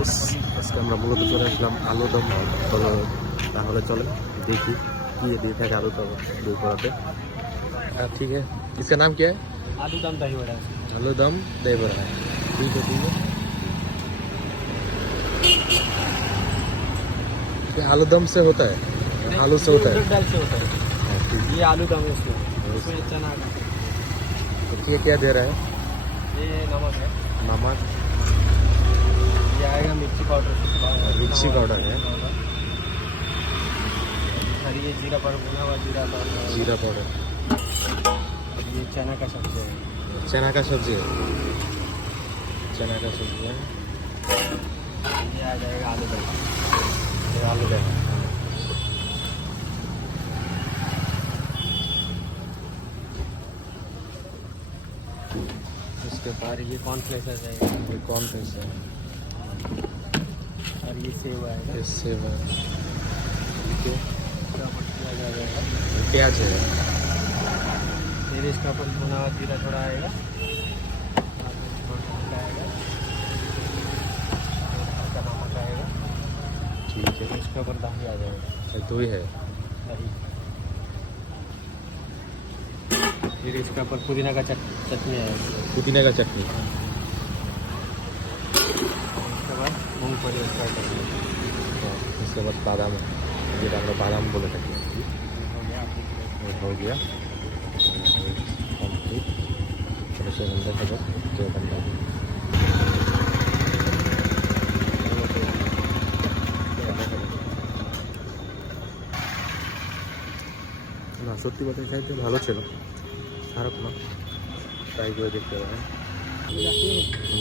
Guys, আজকে আমরা মূলত চলে আসলাম আলুদম। তাহলে চলে देखी कि ये देता है आलू दो पराठे। ठीक है, इसका नाम क्या है? आलू दम दही वड़ा। आलूदम दही बड़ा। ठीक है ठीक है। ये आलूदम से होता है, आलू से होता है, दाल से होता है। हाँ, ठीक ये आलू दम है इसमें चना का। है। ये क्या दे रहा है? ये नमक है, नमक, ये आएगा मिर्ची पाउडर, मिर्ची पाउडर है, और ये जीरा पाउडर, भुना हुआ जीरा पाउडर, जीरा पाउडर, और ये चना का सब्जी है। चना का सब्जी है, चना का सब्जी है, ये आ जाएगा आलू दम। ये आलू दम। इसके बाद ये कॉर्नफ्लेक्स आ जाएगा, ये कौन फ्लेक्स है? और ये सेव आएगा, इससे इसका पत्ती आ जाएगा। प्याज है, फिर इसका ऊपर भुना हुआ जीरा थोड़ा आएगा, आएगा, हल्का नमक आएगा। ठीक है। इसके ऊपर दही आ जाएगा, दो ही है, दही। फिर इसके ऊपर पुदीना का चटनी आएगा। पुदीने का चटनी, उसके बाद मूंगफली फ्राई करना उसके बाद बादाम, ये আমরা বাদাম বলে থাকি। हो गया। हो गया कंप्लीट। थोड़ा सा अंदर का तो बनना না, সত্যি কথা চাইতে ভালো ছিল, খারাপ না, ট্রাই করে দেখতে পারেন।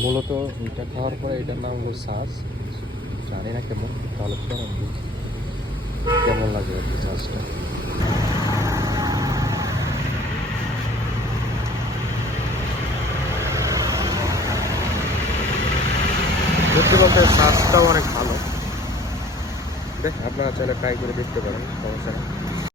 মূলত এটা খাওয়ার পরে এটার নাম হলো সাস, জানি না কেমন, তাহলে কেমন কেমন লাগে আর কি সাসটা। সত্যি বলতে সাসটাও অনেক ভালো, দেখ আপনারা চাইলে ট্রাই করে দেখতে পারেন, সমস্যা নেই।